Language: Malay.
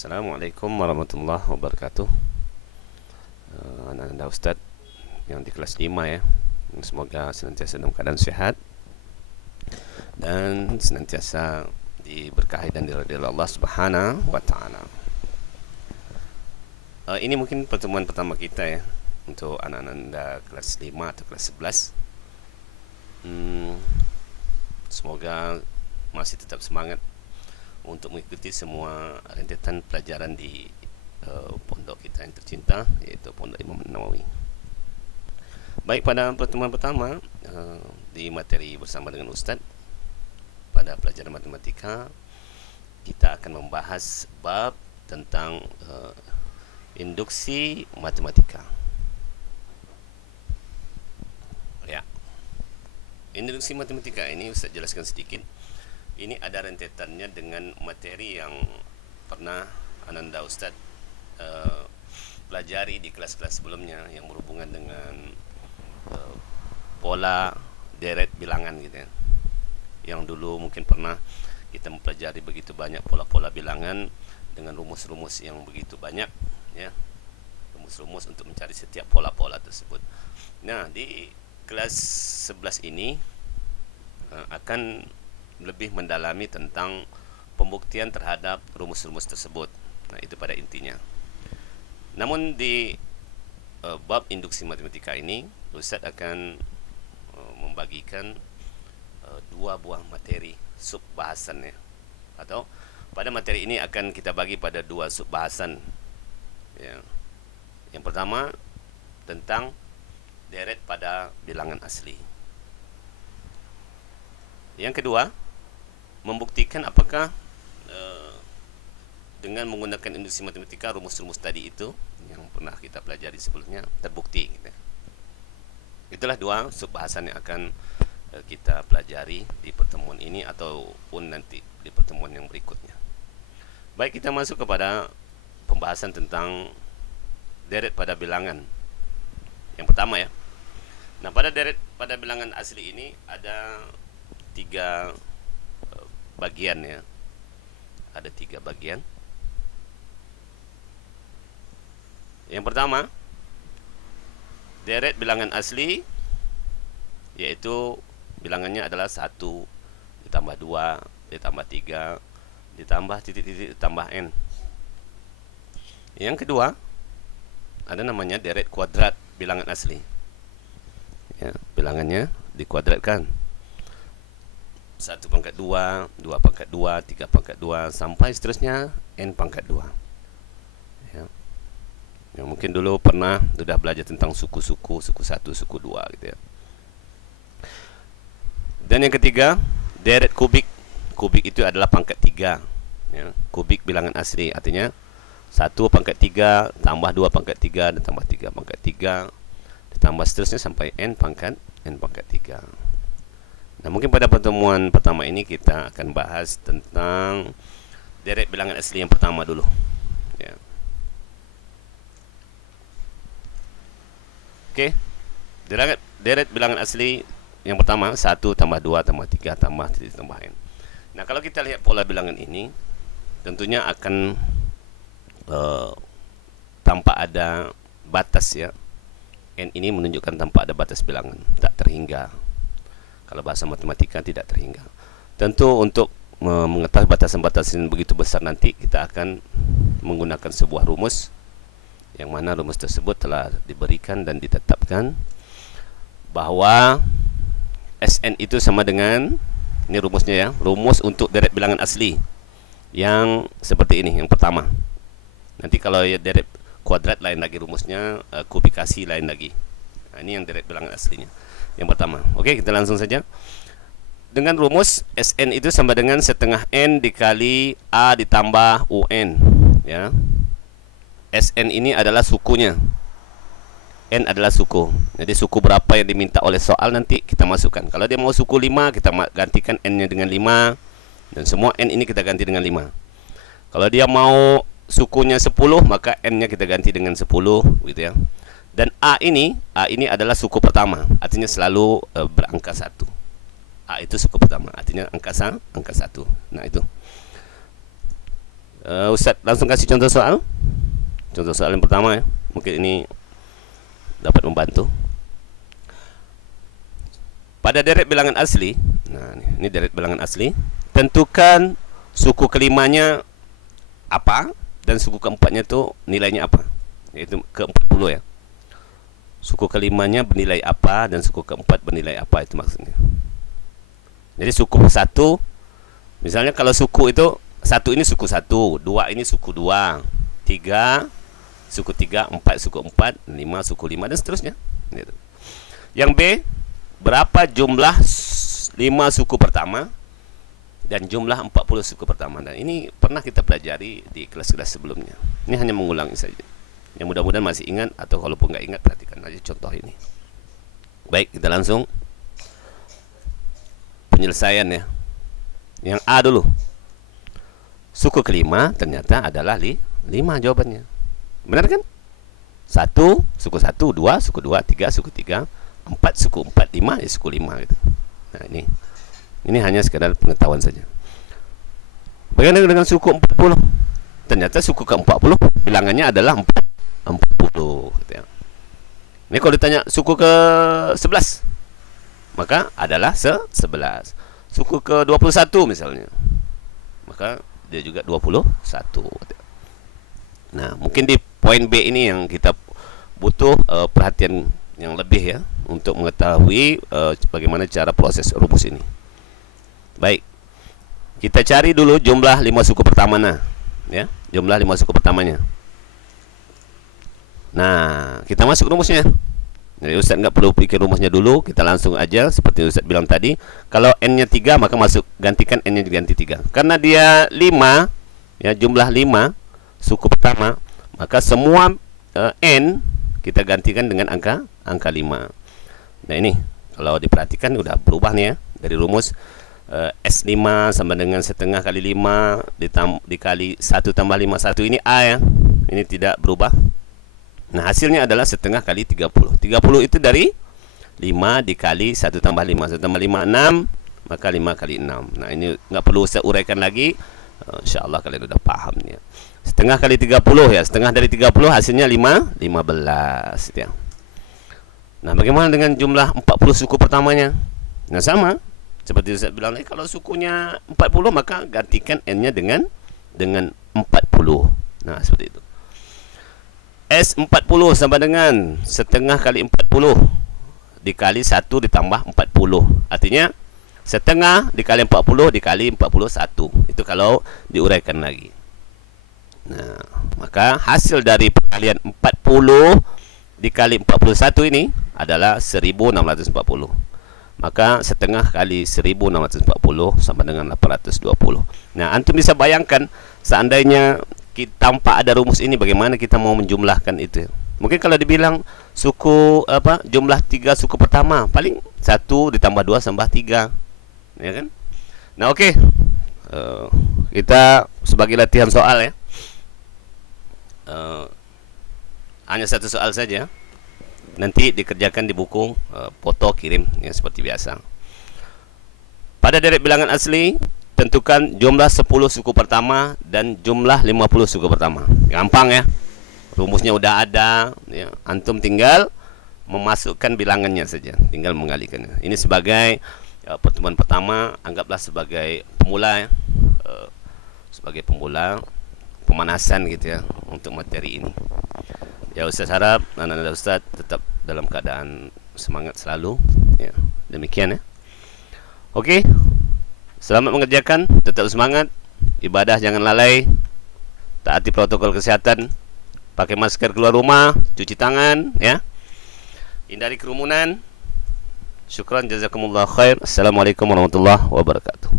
Assalamualaikum warahmatullahi wabarakatuh. Anak-anak Ustaz yang di kelas 5 ya. Semoga senantiasa dalam keadaan sehat dan senantiasa diberkahi dan diridhai Allah Subhanahu wa taala. Ini mungkin pertemuan pertama kita ya untuk anak-anak kelas 5 atau kelas 11. Semoga masih tetap semangat untuk mengikuti semua rentetan pelajaran di pondok kita yang tercinta, yaitu Pondok Imam Nawawi. Baik, pada pertemuan pertama di materi bersama dengan Ustaz pada pelajaran matematika, kita akan membahas bab tentang induksi matematika. Ya, induksi matematika ini Ustaz jelaskan sedikit. Ini ada rentetannya dengan materi yang pernah Ananda Ustaz pelajari di kelas-kelas sebelumnya yang berhubungan dengan pola deret bilangan gitu ya. Yang dulu mungkin pernah kita mempelajari begitu banyak pola-pola bilangan dengan rumus-rumus yang begitu banyak ya. Rumus-rumus untuk mencari setiap pola-pola tersebut. Nah, di kelas 11 ini akan lebih mendalami tentang pembuktian terhadap rumus-rumus tersebut. Nah, itu pada intinya. Namun di bab induksi matematika ini, Ustaz akan membagikan dua buah materi subbahasan ya. Atau pada materi ini akan kita bagi pada dua subbahasan. Ya. Yang pertama tentang deret pada bilangan asli. Yang kedua, membuktikan apakah dengan menggunakan induksi matematika rumus-rumus tadi itu yang pernah kita pelajari sebelumnya terbukti gitu. Itulah dua subbahasan yang akan kita pelajari di pertemuan ini ataupun nanti di pertemuan yang berikutnya. Baik, kita masuk kepada pembahasan tentang deret pada bilangan. Yang pertama ya. Nah, pada deret pada bilangan asli ini ada tiga bagian ya. Ada tiga bagian. Yang pertama, deret bilangan asli, yaitu bilangannya adalah 1 ditambah 2 ditambah 3 ditambah titik-titik ditambah n. Yang kedua, ada namanya deret kuadrat bilangan asli ya, bilangannya dikuadratkan 1 pangkat 2, 2 pangkat 2, 3 pangkat 2 sampai seterusnya n pangkat 2 ya. Yang mungkin dulu pernah sudah belajar tentang suku-suku, suku 1, suku 2 gitu ya. Dan yang ketiga, deret kubik. Kubik itu adalah pangkat 3 ya. Kubik bilangan asli artinya 1 pangkat 3 tambah 2 pangkat 3 dan tambah 3 pangkat 3 ditambah seterusnya sampai n pangkat 3. Nah, mungkin pada pertemuan pertama ini kita akan bahas tentang deret bilangan asli yang pertama dulu ya. Oke, deret bilangan asli yang pertama 1 tambah 2 tambah 3 tambah titik tambah n. Nah, kalau kita lihat pola bilangan ini tentunya akan tanpa ada batas ya. N ini menunjukkan tanpa ada batas bilangan, tak terhingga. Kalau bahasa matematika tidak terhingga. Tentu untuk mengetahui batasan-batasan begitu besar nanti kita akan menggunakan sebuah rumus yang mana rumus tersebut telah diberikan dan ditetapkan bahwa Sn itu sama dengan, ini rumusnya ya, rumus untuk deret bilangan asli yang seperti ini, yang pertama. Nanti kalau ya deret kuadrat lain lagi rumusnya, kubikasi lain lagi. Nah, ini yang deret bilangan aslinya yang pertama. Oke, kita langsung saja. Dengan rumus Sn itu sama dengan setengah n dikali A ditambah UN ya. Sn ini adalah sukunya. N adalah suku. Jadi suku berapa yang diminta oleh soal nanti kita masukkan. Kalau dia mau suku 5, kita gantikan n-nya dengan 5 dan semua n ini kita ganti dengan 5. Kalau dia mau sukunya 10, maka n-nya kita ganti dengan 10 gitu ya. Dan A ini adalah suku pertama, artinya selalu berangka 1. A itu suku pertama, artinya angka 1. Nah, itu. Ustaz langsung kasih contoh soal. Contoh soal yang pertama ya. Mungkin ini dapat membantu. Pada deret bilangan asli, nah ini deret bilangan asli, tentukan suku kelimanya apa dan suku keempatnya itu nilainya apa. Yaitu ke-40 ya. Suku kelimanya bernilai apa dan suku keempat bernilai apa, itu maksudnya. Jadi suku satu, misalnya kalau suku itu satu ini suku satu, dua ini suku dua, tiga suku tiga, empat suku empat, lima suku lima, dan seterusnya. Yang B, berapa jumlah 5 suku pertama dan jumlah 40 suku pertama. Dan ini pernah kita pelajari di kelas-kelas sebelumnya. Ini hanya mengulangi saja. Yang mudah-mudahan masih ingat, atau kalaupun nggak ingat perhatikan aja contoh ini. Baik, kita langsung penyelesaian ya. Yang A dulu. Suku kelima ternyata adalah 5 jawabannya. Benar kan? 1 suku 1, 2 suku 2, 3 suku 3, 4 suku 4, 5 ya suku 5 gitu. Nah, ini hanya sekedar pengetahuan saja. Bagaimana dengan suku 40? Ternyata suku ke-40 bilangannya adalah 40 gitu ya. Ini kalau ditanya suku ke-11, maka adalah 11. Suku ke-21 misalnya, maka dia juga 21. Nah, mungkin di poin B ini yang kita butuh perhatian yang lebih ya, untuk mengetahui bagaimana cara proses rumus ini. Baik, kita cari dulu jumlah 5 suku pertama ya, jumlah 5 suku pertamanya. Nah, kita masuk rumusnya. Jadi Ustaz nggak perlu pikir rumusnya dulu, kita langsung aja seperti Ustaz bilang tadi. Kalau n-nya 3 maka masuk, gantikan n-nya diganti 3. Karena dia 5 ya, jumlah 5 suku pertama, maka semua n kita gantikan dengan angka 5. Nah, ini kalau diperhatikan udah berubah nih ya, dari rumus S5 sama dengan setengah kali 5 dikali 1 tambah 5, 1 ini A ya. Ini tidak berubah. Nah, hasilnya adalah setengah kali 30. 30 itu dari 5 dikali 1 tambah 5. 1 tambah 5, 6. Maka 5 kali 6. Nah, ini nggak perlu saya uraikan lagi. InsyaAllah kalian udah paham nih ya. Setengah kali 30 ya. Setengah dari 30 hasilnya 15 ya. Nah, bagaimana dengan jumlah 40 suku pertamanya? Nah, sama. Seperti saya bilang, kalau sukunya 40 maka gantikan n-nya dengan 40. Nah, seperti itu. S40 sama dengan setengah kali 40 dikali 1 ditambah 40. Artinya setengah dikali 40 dikali 41. Itu kalau diuraikan lagi. Nah, maka hasil dari perkalian 40 dikali 41 ini adalah 1640. Maka setengah kali 1640 sama dengan 820. Nah, antum bisa bayangkan seandainya tanpa ada rumus ini bagaimana kita mau menjumlahkan itu. Mungkin kalau dibilang suku jumlah 3 suku pertama, paling 1 ditambah 2 tambah 3, ya kan? Nah, oke. Kita sebagai latihan soal ya, hanya satu soal saja. Nanti dikerjakan di buku, foto kirim ya, seperti biasa. Pada deret bilangan asli, tentukan jumlah 10 suku pertama dan jumlah 50 suku pertama. Gampang ya, rumusnya udah ada ya. Antum tinggal memasukkan bilangannya saja, tinggal menggalikannya. Ini sebagai pertemuan pertama, anggaplah sebagai pemula ya, sebagai pemula, pemanasan gitu ya untuk materi ini. Ya, Ustaz harap anak-anak Ustaz tetap dalam keadaan semangat selalu ya. Demikian ya. Oke. Selamat mengerjakan, tetap semangat. Ibadah jangan lalai. Taati protokol kesehatan. Pakai masker keluar rumah, cuci tangan ya. Hindari kerumunan. Syukran, jazakumullah khair. Assalamualaikum warahmatullahi wabarakatuh.